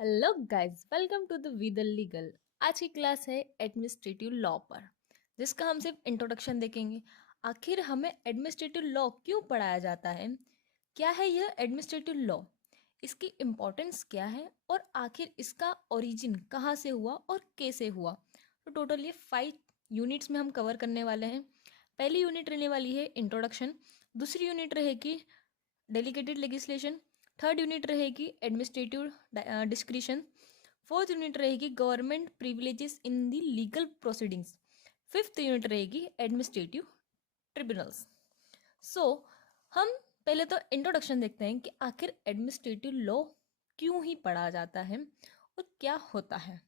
Hello guys, welcome to the with legal. आज की class है एडमिनिस्ट्रेटिव लॉ पर, जिसका हम सिर्फ इंट्रोडक्शन देखेंगे। आखिर हमें एडमिनिस्ट्रेटिव लॉ क्यों पढ़ाया जाता है, क्या है यह एडमिनिस्ट्रेटिव लॉ, इसकी इम्पोर्टेंस क्या है और आखिर इसका ओरिजिन कहाँ से हुआ और कैसे हुआ। तो टोटल ये 5 यूनिट्स में हम कवर करने वाले हैं। पहली यूनिट रहने वाली है इंट्रोडक्शन, दूसरी यूनिट रहेगी डेलीगेटेड लेजिस्लेशन, थर्ड यूनिट रहेगी एडमिनिस्ट्रेटिव डिस्क्रिशन, फोर्थ यूनिट रहेगी government privileges in the legal proceedings, fifth unit रहेगी एडमिनिस्ट्रेटिव ट्रिब्यूनल्स। सो हम पहले तो इंट्रोडक्शन देखते हैं कि आखिर एडमिनिस्ट्रेटिव लॉ क्यों ही पढ़ा जाता है और क्या होता है।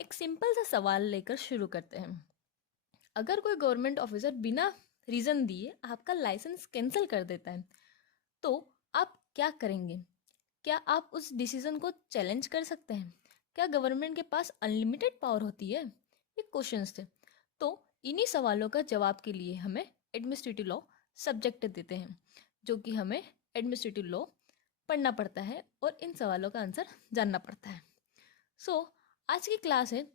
एक सिंपल सा सवाल लेकर शुरू करते हैं। अगर कोई गवर्नमेंट ऑफिसर बिना रीज़न दिए आपका लाइसेंस कैंसिल कर देता है, तो आप क्या करेंगे? क्या आप उस डिसीजन को चैलेंज कर सकते हैं? क्या गवर्नमेंट के पास अनलिमिटेड पावर होती है? ये क्वेश्चंस थे। तो इन्हीं सवालों का जवाब के लिए हमें एडमिनिस्ट्रेटिव लॉ सब्जेक्ट देते हैं, जो कि हमें एडमिनिस्ट्रेटिव लॉ पढ़ना पड़ता है और इन सवालों का आंसर जानना पड़ता है। सो आज की क्लास है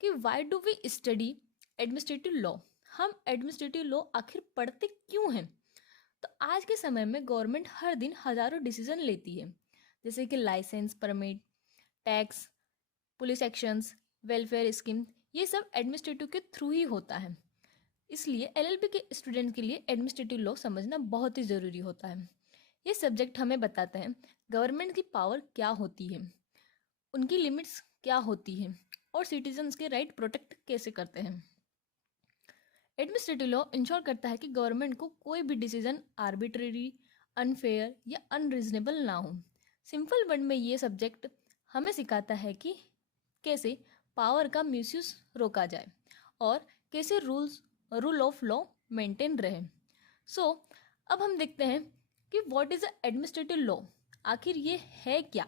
कि why do we study administrative law. हम एडमिनिस्ट्रेटिव लॉ आखिर पढ़ते क्यों हैं? तो आज के समय में गवर्नमेंट हर दिन हजारों डिसीजन लेती है, जैसे कि licence, permit, tax, police actions, welfare scheme. ये सब एडमिनिस्ट्रेटिव के थ्रू ही होता है। इसलिए एलएलबी के स्टूडेंट के लिए एडमिनिस्ट्रेटिव लॉ समझना बहुत ही ज़रूरी होता है। ये सब्जेक्ट हमें बताता है गवर्नमेंट की पावर क्या होती है, उनकी लिमिट्स क्या होती है और सिटीजन्स के राइट प्रोटेक्ट कैसे करते हैं। एडमिनिस्ट्रेटिव लॉ इंश्योर करता है कि गवर्नमेंट को कोई भी डिसीजन आर्बिट्रेरी, अनफेयर या अनरीजनेबल ना हो। सिंपल वर्ड में ये सब्जेक्ट हमें सिखाता है कि कैसे पावर का मिसयूज रोका जाए और कैसे रूल ऑफ लॉ मेंटेन रहे। सो अब हम देखते हैं कि व्हाट इज एडमिनिस्ट्रेटिव लॉ, आखिर ये है क्या।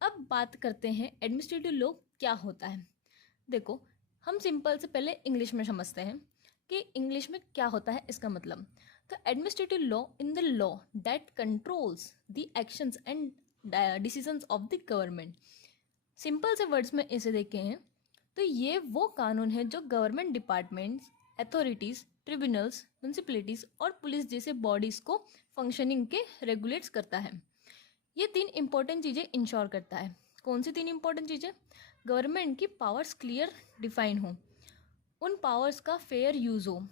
अब बात करते हैं एडमिनिस्ट्रेटिव लॉ क्या होता है। देखो, हम सिंपल से पहले इंग्लिश में समझते हैं कि इंग्लिश में क्या होता है इसका मतलब। तो administrative law in the law that controls the actions and decisions of the government. Simple से वर्ड्स में इसे देखे हैं तो ये वो कानून है जो government departments, authorities, tribunals, municipalities और पुलिस जैसे बॉडीज़ को फंक्शनिंग के रेगुलेट्स करता है। ये 3 इंपॉर्टेंट चीज़ें इंश्योर करता है। कौन सी 3 इंपॉर्टेंट चीज़ें? गवर्नमेंट की पावर्स क्लियर डिफाइन हो, उन पावर्स का फेयर यूज़ हो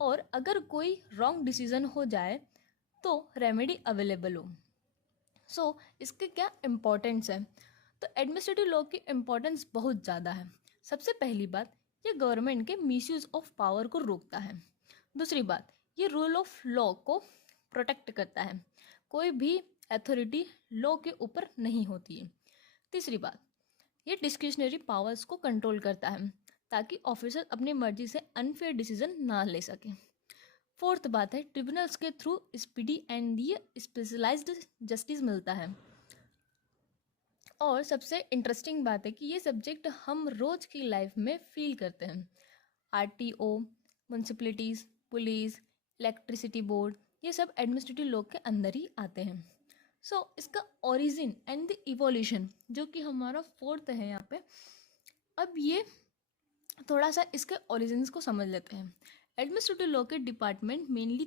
और अगर कोई रॉन्ग डिसीजन हो जाए तो रेमेडी अवेलेबल हो। सो इसके क्या इम्पोर्टेंस है? तो एडमिनिस्ट्रेटिव लॉ की इम्पोर्टेंस बहुत ज़्यादा है। सबसे पहली बात, ये गवर्नमेंट के मिसयूज ऑफ पावर को रोकता है। दूसरी बात, ये रूल ऑफ लॉ को प्रोटेक्ट करता है, कोई भी अथॉरिटी लॉ के ऊपर नहीं होती है। तीसरी बात, ये डिस्क्रिशनरी पावर्स को कंट्रोल करता है ताकि ऑफिसर अपनी मर्जी से अनफेयर डिसीजन ना ले सके। फोर्थ बात है, ट्रिब्यूनल्स के थ्रू स्पीडी एंड ये स्पेशलाइज्ड जस्टिस मिलता है। और सबसे इंटरेस्टिंग बात है कि ये सब्जेक्ट हम रोज की लाइफ में फील करते हैं। RTO, municipalities, police, electricity board, ये सब एडमिनिस्ट्रेटिव लॉ के अंदर ही आते हैं। सो इसका ओरिजिन एंड द इवोल्यूशन, जो कि हमारा फोर्थ है यहाँ पे। अब ये थोड़ा सा इसके ओरिजिन्स को समझ लेते हैं। एडमिनिस्ट्रेटिव लॉ के डिपार्टमेंट मेनली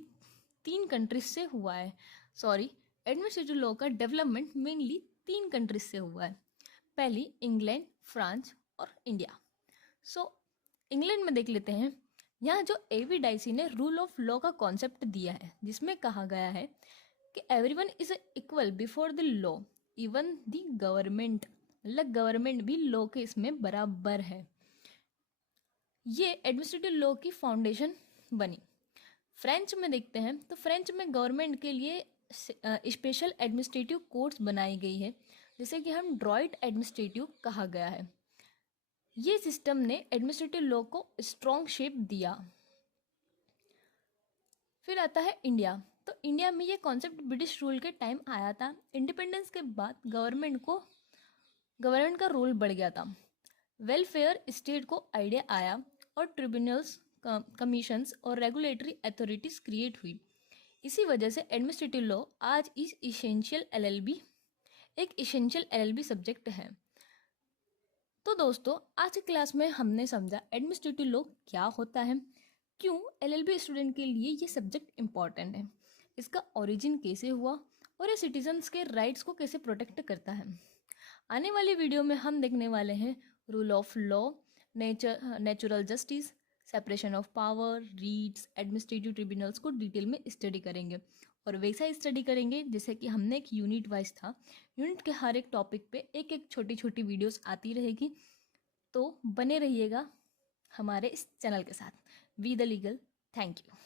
3 कंट्रीज से हुआ है। सॉरी, एडमिनिस्ट्रेटिव लॉ का डेवलपमेंट मेनली 3 कंट्रीज से हुआ है। पहली इंग्लैंड, फ्रांस और इंडिया। सो इंग्लैंड में देख लेते हैं। यहाँ जो एवी डाइसी ने रूल ऑफ लॉ का कॉन्सेप्ट दिया है, जिसमें कहा गया है कि everyone is equal before the law, even the government, मतलब गवर्नमेंट भी लॉ के इसमें बराबर है। ये एडमिनिस्ट्रेटिव लॉ की फाउंडेशन बनी। फ्रेंच में देखते हैं तो फ्रेंच में गवर्नमेंट के लिए स्पेशल एडमिनिस्ट्रेटिव कोर्ट्स बनाई गई है, जिसे कि हम ड्रॉइट एडमिनिस्ट्रेटिव कहा गया है। ये सिस्टम ने एडमिनिस्ट्रेटिव लॉ को स्ट्रॉन्ग शेप दिया। फिर आता है इंडिया। तो इंडिया में ये कॉन्सेप्ट ब्रिटिश रूल के टाइम आया था। इंडिपेंडेंस के बाद गवर्नमेंट का रोल बढ़ गया था। वेलफेयर स्टेट को आइडिया आया और ट्रिब्यूनल्स, कमीशंस और रेगुलेटरी अथॉरिटीज क्रिएट हुई। इसी वजह से एडमिनिस्ट्रेटिव लॉ आज इस इसेंशियल एलएलबी एक इसेंशियल एलएलबी सब्जेक्ट है। तो दोस्तों, आज की क्लास में हमने समझा एडमिनिस्ट्रेटिव लॉ क्या होता है, क्यों एलएलबी स्टूडेंट के लिए ये सब्जेक्ट इम्पॉर्टेंट है, इसका ओरिजिन कैसे हुआ और ये सिटीजन्स के राइट्स को कैसे प्रोटेक्ट करता है। आने वाली वीडियो में हम देखने वाले हैं rule of law, natural justice, separation of power, रीट्स, administrative tribunals को डिटेल में स्टडी करेंगे और वैसा स्टडी करेंगे जैसे कि हमने एक यूनिट वाइज था। यूनिट के हर एक टॉपिक पे एक एक छोटी छोटी वीडियोस आती रहेगी, तो बने रहिएगा हमारे इस चैनल के साथ we the legal. Thank you.